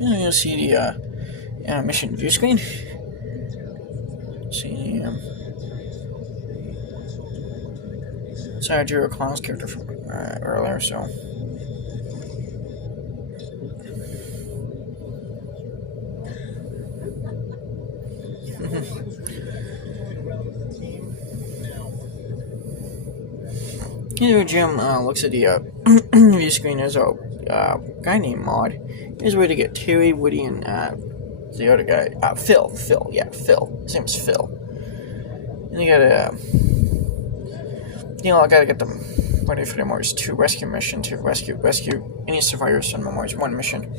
You'll see the mission view screen. See, sorry, I drew a clown's character from earlier, so. Here, Jim looks at the view screen as a guy named Maud. Here's where to get Terry, Woody, and the other guy, Phil. Phil. His name's Phil. And you gotta, I gotta get them ready for the Mars 2 rescue mission to rescue any survivors on the Mars 1 mission.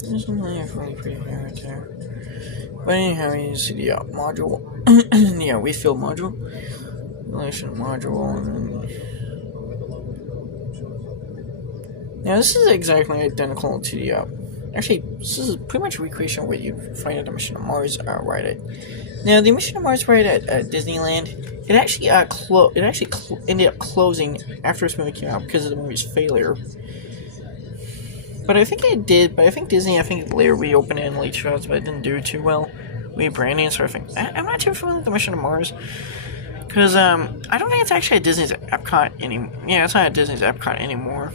There's something really pretty here right there. But anyhow, you see the module. Yeah, we fill module. Relation module. Now, this is exactly identical to the. Actually, this is pretty much a recreation of what you find at the Mission to Mars ride at. Now, the Mission to Mars ride at Disneyland, it actually ended up closing after this movie came out because of the movie's failure. But I think it did. But I think Disney, later reopened it in late 2000s, but it didn't do too well. Rebranding, so I think I'm not too familiar with the Mission to Mars, because I don't think it's actually at Disney's Epcot anymore. Yeah, it's not at Disney's Epcot anymore.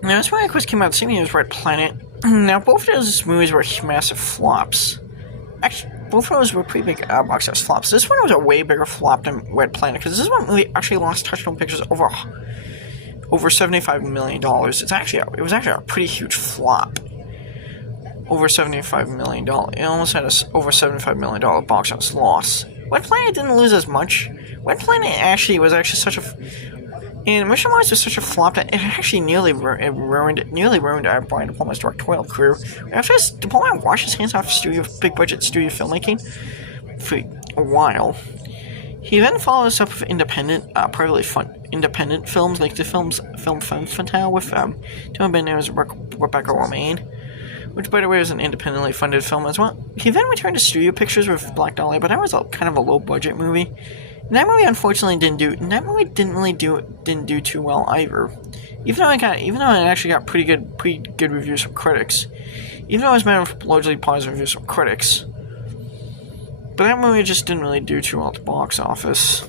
Now, this movie, of course, came out the same year as Red Planet. Now, both of those movies were massive flops. Actually, both of those were pretty big box office flops. This one was a way bigger flop than Red Planet, because this one really actually lost Touchstone Pictures over $75 million. It was actually a pretty huge flop. Over $75 million. It almost had over $75 million box office loss. Red Planet didn't lose as much. Red Planet was actually such a. And Mission Mars was such a flop that it actually nearly ruined Brian De Palma's directorial career. After this, De Palma washed his hands off big budget studio filmmaking for a while. He then followed us up with privately funded independent films, like the film Fatale with Tom Benner's Rebecca Romaine, which, by the way, was an independently funded film as well. He then returned to studio pictures with Black Dahlia, but that was kind of a low-budget movie. And that movie, unfortunately, didn't do too well either. Even though it actually got pretty good reviews from critics. Even though it was met with largely positive reviews from critics. But that movie just didn't really do too well at the box office.